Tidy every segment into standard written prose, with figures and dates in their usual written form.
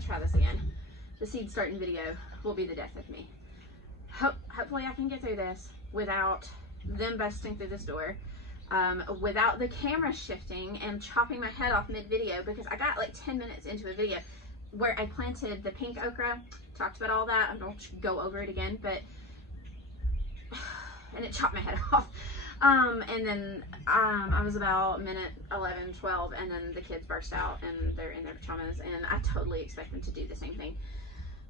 gonna try this again. The seed starting video will be the death of me. Hopefully I can get through this without them busting through this door, without the camera shifting and chopping my head off mid-video, because I got like 10 minutes into a video where I planted the pink okra, talked about all that. I don't go over it again, but, and it chopped my head off. And then I was about minute 11, 12, and then the kids burst out and they're in their pajamas, and I totally expect them to do the same thing.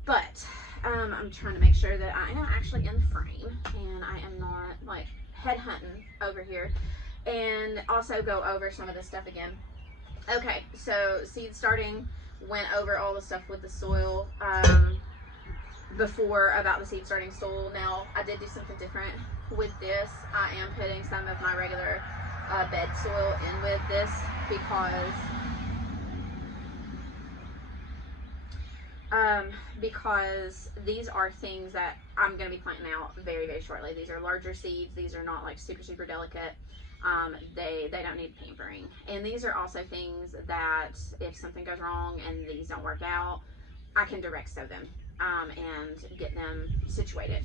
But I'm trying to make sure that I am actually in the frame and I am not like head hunting over here, and also go over some of this stuff again. Okay, so seed starting, went over all the stuff with the soil before about the seed starting soil. Now I did do something different with this. I am putting some of my regular bed soil in with this because these are things that I'm going to be planting out very, very shortly. These are larger seeds. These are not like super, super delicate. They don't need pampering. And these are also things that if something goes wrong and these don't work out, I can direct sow them and get them situated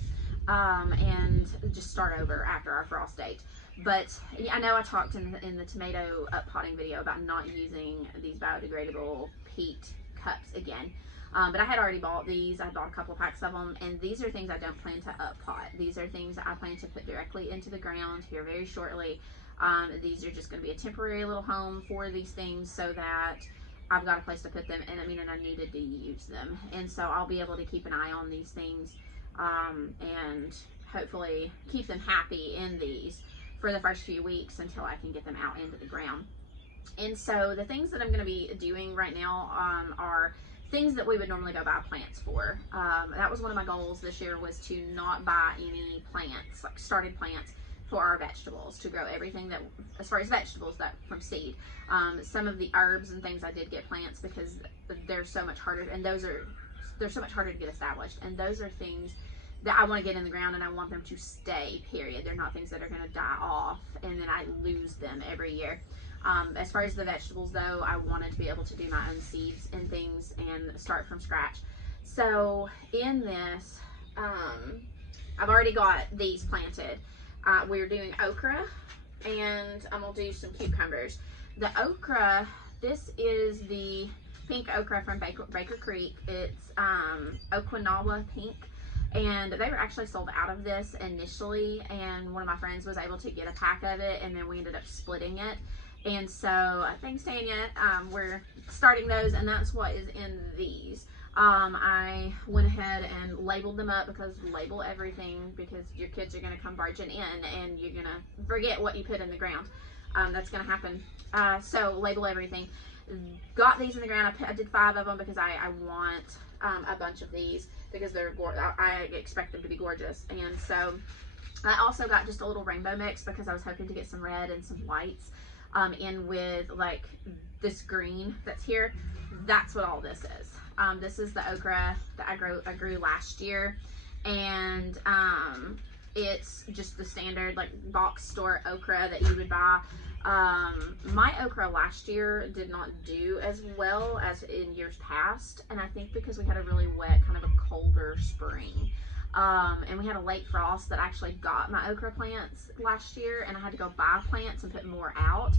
and just start over after our frost date. But I know I talked in the tomato up potting video about not using these biodegradable peat cups again. But I had already bought these. I bought a couple of packs of them, and these are things I don't plan to up pot. These are things that I plan to put directly into the ground here very shortly. These are just going to be a temporary little home for these things so that I've got a place to put them, and I needed to use them. And so I'll be able to keep an eye on these things and hopefully keep them happy in these for the first few weeks until I can get them out into the ground. And so the things that I'm going to be doing right now are things that we would normally go buy plants for. That was one of my goals this year, was to not buy any plants, like started plants, for our vegetables, to grow everything that, as far as vegetables, that from seed. Some of the herbs and things I did get plants because they're so much harder, and they're so much harder to get established. And those are things that I want to get in the ground, and I want them to stay, period. They're not things that are going to die off and then I lose them every year. As far as the vegetables though, I wanted to be able to do my own seeds and things and start from scratch. So in this, I've already got these planted. We're doing okra, and I'm gonna do some cucumbers. The okra, this is the pink okra from Bakercreek. It's Okinawa pink, and they were actually sold out of this initially, and one of my friends was able to get a pack of it, and then we ended up splitting it. And so thanks Tanya, we're starting those, and that's what is in these. I went ahead and labeled them up, because label everything, because your kids are going to come barging in and you're going to forget what you put in the ground. That's going to happen. So label everything. Got these in the ground. I did 5 of them because I want a bunch of these because they're I expect them to be gorgeous. And so I also got just a little rainbow mix because I was hoping to get some red and some whites in with like this green that's here. That's what all this is. This is the okra that I grew last year, and it's just the standard like box store okra that you would buy. My okra last year did not do as well as in years past, and I think because we had a really wet, kind of a colder spring. And we had a late frost that actually got my okra plants last year, and I had to go buy plants and put more out.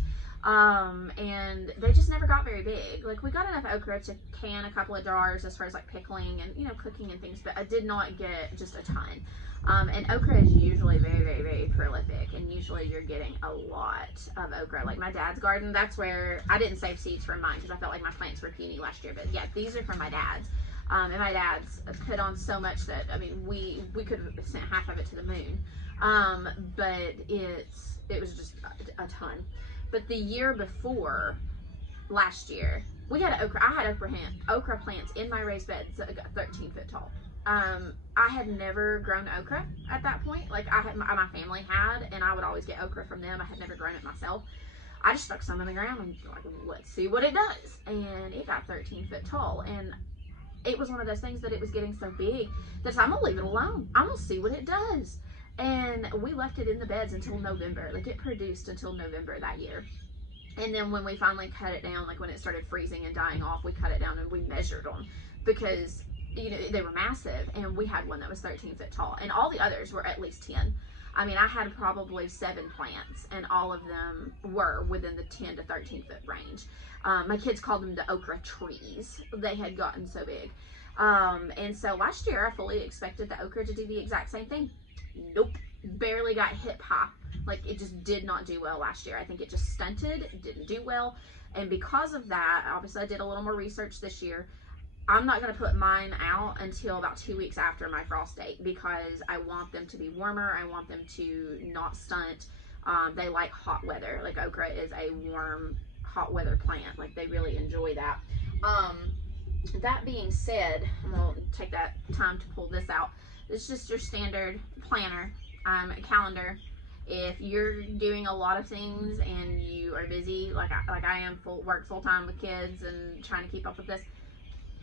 And they just never got very big. Like, we got enough okra to can a couple of jars as far as like pickling and, you know, cooking and things, but I did not get just a ton. And okra is usually very, very, very prolific, and usually you're getting a lot of okra. Like my dad's garden, that's where I didn't save seeds from mine because I felt like my plants were puny last year, but yeah, these are from my dad's. And my dad's put on so much that, I mean, we could have sent half of it to the moon. But it was just a ton. But the year before, last year, we had I had okra plants in my raised beds that got 13 foot tall. I had never grown okra at that point. Like my family had, and I would always get okra from them. I had never grown it myself. I just stuck some in the ground and like, let's see what it does. And it got 13 foot tall. And it was one of those things that it was getting so big that I'm gonna leave it alone. I'm gonna see what it does. And we left it in the beds until November. Like, it produced until November that year. And then when we finally cut it down, like when it started freezing and dying off, we cut it down and we measured them because, you know, they were massive, and we had one that was 13 foot tall, and all the others were at least 10. I mean, I had probably 7 plants, and all of them were within the 10 to 13 foot range. My kids called them the okra trees. They had gotten so big. And so last year, I fully expected the okra to do the exact same thing. Nope. Barely got hip high. Like, it just did not do well last year. I think it just stunted, didn't do well. And because of that, obviously I did a little more research this year. I'm not going to put mine out until about 2 weeks after my frost date, because I want them to be warmer. I want them to not stunt. They like hot weather. Like, okra is a warm, hot weather plant. Like, they really enjoy that. That being said, I'm going to take that time to pull this out. It's just your standard planner, calendar. If you're doing a lot of things and you are busy, like I am, work full time with kids and trying to keep up with this,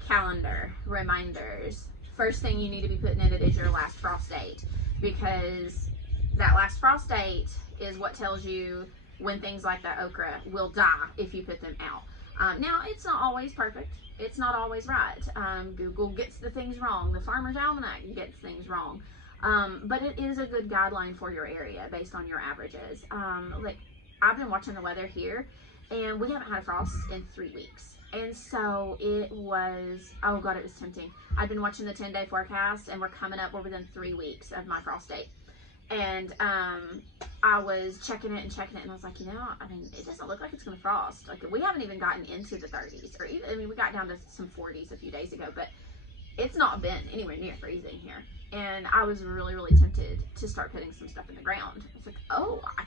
calendar, reminders. First thing you need to be putting in it is your last frost date, because that last frost date is what tells you when things like that okra will die if you put them out. Now, it's not always perfect. It's not always right. Google gets the things wrong. The Farmer's Almanac gets things wrong. But it is a good guideline for your area based on your averages. Like, I've been watching the weather here, and we haven't had a frost in 3 weeks. And so it was, oh God, it was tempting. I've been watching the 10-day forecast, and we're within 3 weeks of my frost date. And I was checking it, and I was like, you know, I mean, it doesn't look like it's going to frost. Like, we haven't even gotten into the 30s, or even, I mean, we got down to some 40s a few days ago, but it's not been anywhere near freezing here. And I was really, really tempted to start putting some stuff in the ground. I was like, oh, I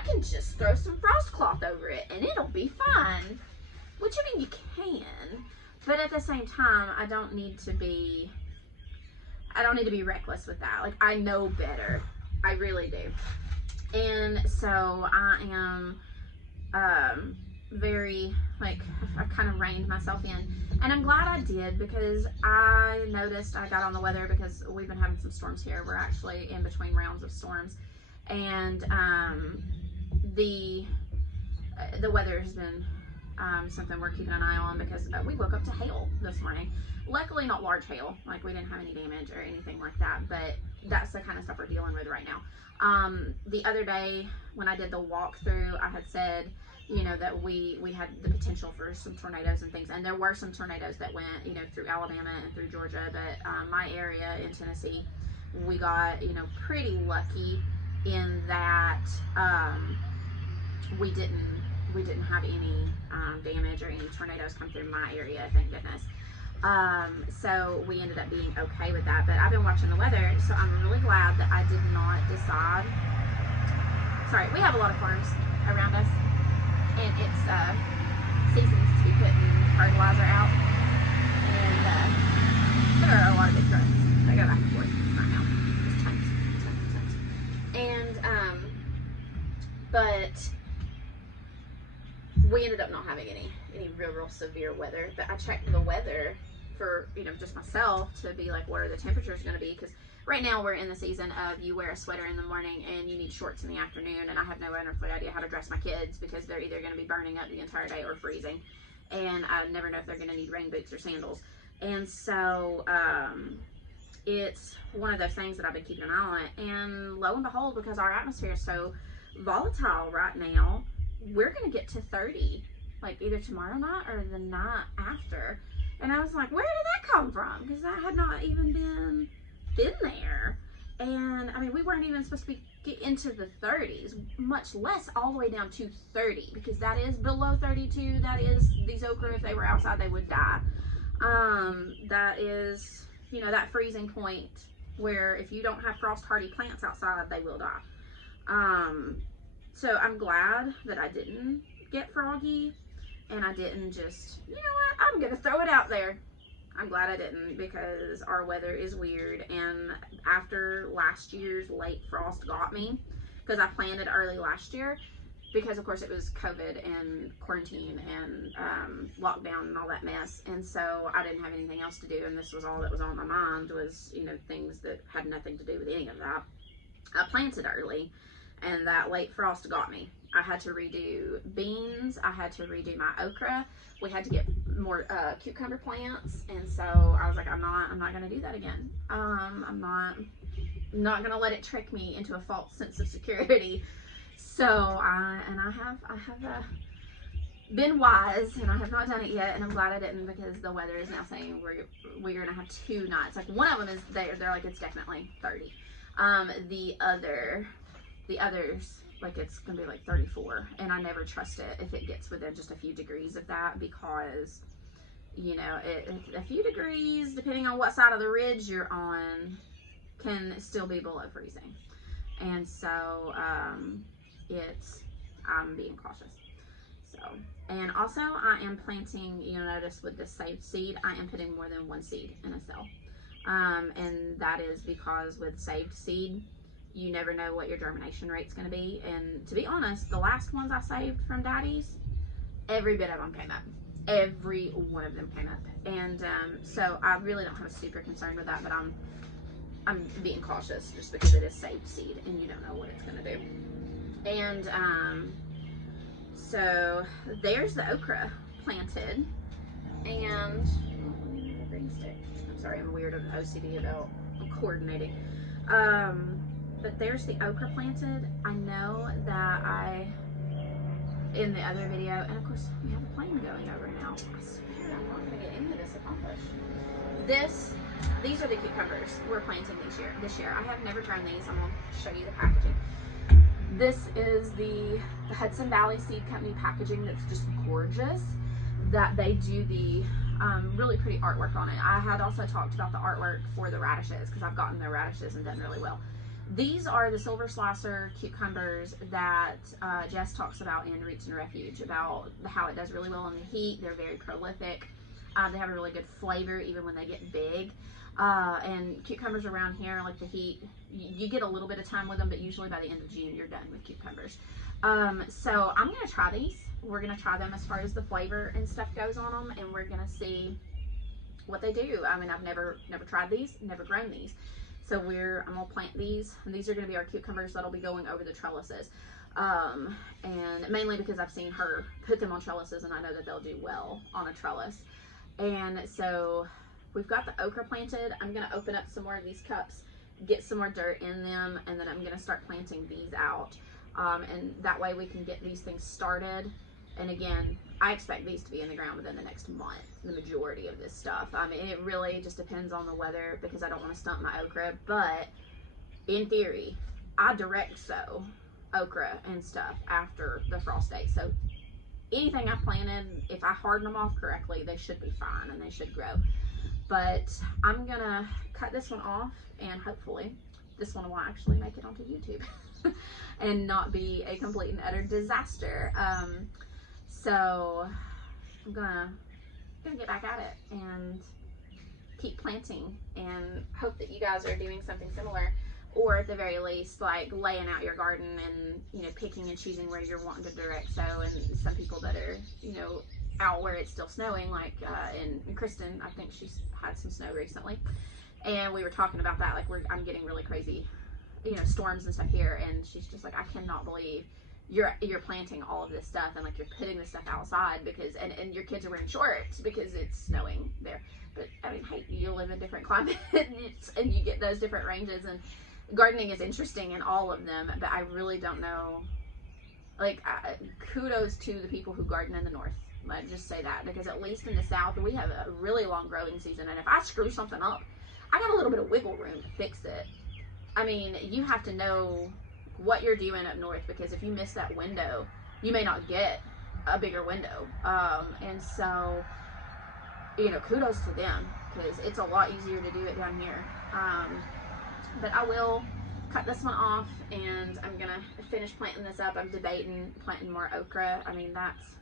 can just throw some frost cloth over it and it'll be fine. Which, I mean, you can, but at the same time, I don't need to be reckless with that. Like, I know better. I really do. And so I am very, like, I've kind of reined myself in. And I'm glad I did, because I noticed, I got on the weather because we've been having some storms here. We're actually in between rounds of storms. And the weather has been something we're keeping an eye on, because we woke up to hail this morning. Luckily not large hail, like we didn't have any damage or anything like that, but that's the kind of stuff we're dealing with right now. The other day when I did the walkthrough, I had said, you know, that we had the potential for some tornadoes and things, and there were some tornadoes that went, you know, through Alabama and through Georgia, but my area in Tennessee, we got, you know, pretty lucky in that we didn't have any damage or any tornadoes come through my area, thank goodness. So we ended up being okay with that, but I've been watching the weather, so I'm really glad that I did not decide. Sorry, we have a lot of farms around us, and it's seasons to be putting fertilizer out, and there are a lot of big trucks. I go back and forth right now, just tons. And but we ended up not having any real severe weather. But I checked the weather for, you know, just myself, to be like, what are the temperatures going to be? Because right now we're in the season of you wear a sweater in the morning and you need shorts in the afternoon, and I have no wonderful idea how to dress my kids, because they're either going to be burning up the entire day or freezing, and I never know if they're going to need rain boots or sandals. And so it's one of those things that I've been keeping an eye on, and lo and behold, because our atmosphere is so volatile right now, we're going to get to 30, like either tomorrow night or the night after. And I was like, where did that come from? Because that had not even been there. And I mean, we weren't even supposed to get into the 30s, much less all the way down to 30, because that is below 32. That is, these okra, if they were outside, they would die. That is, you know, that freezing point where if you don't have frost hardy plants outside, they will die. So I'm glad that I didn't get froggy, and I didn't just, you know what, I'm gonna throw it out there. I'm glad I didn't, because our weather is weird, and after last year's late frost got me, because I planned it early last year, because of course it was COVID and quarantine and lockdown and all that mess, and so I didn't have anything else to do, and this was all that was on my mind, was, you know, things that had nothing to do with any of that. I planted early, and that late frost got me. I had to redo beans. I had to redo my okra. We had to get more cucumber plants, and so I was like, I'm not gonna do that again. I'm not gonna let it trick me into a false sense of security. So I have been wise, and I have not done it yet, and I'm glad I didn't, because the weather is now saying we're gonna have 2 nights. Like, one of them is they're like, it's definitely 30. The others, like, it's gonna be like 34, and I never trust it if it gets within just a few degrees of that, because, you know, a few degrees, depending on what side of the ridge you're on, can still be below freezing. And so I'm being cautious. So, and also I am planting, you'll notice with this saved seed, I am putting more than 1 seed in a cell. And that is because with saved seed, you never know what your germination rate's going to be. And to be honest, the last ones I saved from Daddy's, every bit of them came up. Every one of them came up. And so I really don't have a super concern with that, but I'm being cautious just because it is saved seed and you don't know what it's going to do. And so there's the okra planted, and I'm sorry, I'm weird, I'm OCD about coordinating. But there's the okra planted. I know that in the other video, and of course we have a plane going over now. I swear I'm not gonna get any of this accomplished. These are the cucumbers we're planting this year. I have never grown these. I'm gonna show you the packaging. This is the Hudson Valley Seed Company packaging that's just gorgeous. That they do the really pretty artwork on it. I had also talked about the artwork for the radishes, because I've gotten the radishes and done really well. These are the silver slicer cucumbers that Jess talks about in Roots and Refuge, about how it does really well in the heat. They're very prolific. They have a really good flavor even when they get big. And cucumbers around here, like the heat, you get a little bit of time with them, but usually by the end of June you're done with cucumbers. So I'm gonna try these. We're gonna try them as far as the flavor and stuff goes on them, and we're gonna see what they do. I mean, I've never tried these, never grown these. So I'm gonna plant these, and these are gonna be our cucumbers that'll be going over the trellises. And mainly because I've seen her put them on trellises, and I know that they'll do well on a trellis. And so we've got the okra planted. I'm gonna open up some more of these cups, get some more dirt in them, and then I'm gonna start planting these out. And that way we can get these things started. And again, I expect these to be in the ground within the next month, the majority of this stuff. I mean, it really just depends on the weather, because I don't want to stump my okra, but in theory, I direct sow okra and stuff after the frost date. So anything I planted, if I harden them off correctly, they should be fine and they should grow. But I'm gonna cut this one off, and hopefully this one will actually make it onto YouTube and not be a complete and utter disaster. So I'm gonna get back at it and keep planting, and hope that you guys are doing something similar, or at the very least, like laying out your garden and, you know, picking and choosing where you're wanting to direct sow. And some people that are, you know, out where it's still snowing, like in Kristen, I think she's had some snow recently, and we were talking about that, like I'm getting really crazy, you know, storms and stuff here, and she's just like, I cannot believe you're planting all of this stuff, and like you're putting this stuff outside, because and your kids are wearing shorts because it's snowing there. But I mean, hey, you live in different climates and you get those different ranges, and gardening is interesting in all of them. But I really don't know, like, kudos to the people who garden in the north. I'd just say that, because at least in the south we have a really long growing season, and if I screw something up, I got a little bit of wiggle room to fix it. I mean, you have to know what you're doing up north, because if you miss that window, you may not get a bigger window. And so, you know, kudos to them, because it's a lot easier to do it down here. But I will cut this one off, and I'm gonna finish planting this up. I'm debating planting more okra. I mean, that's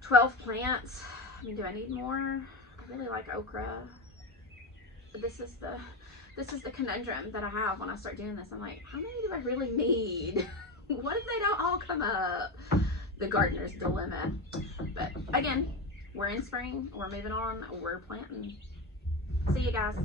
12 plants. I mean, do I need more? I really like okra. This is the conundrum that I have when I start doing this. I'm like, how many do I really need? What if they don't all come up? The gardener's dilemma. But again, we're in spring, we're moving on, we're planting. See you guys.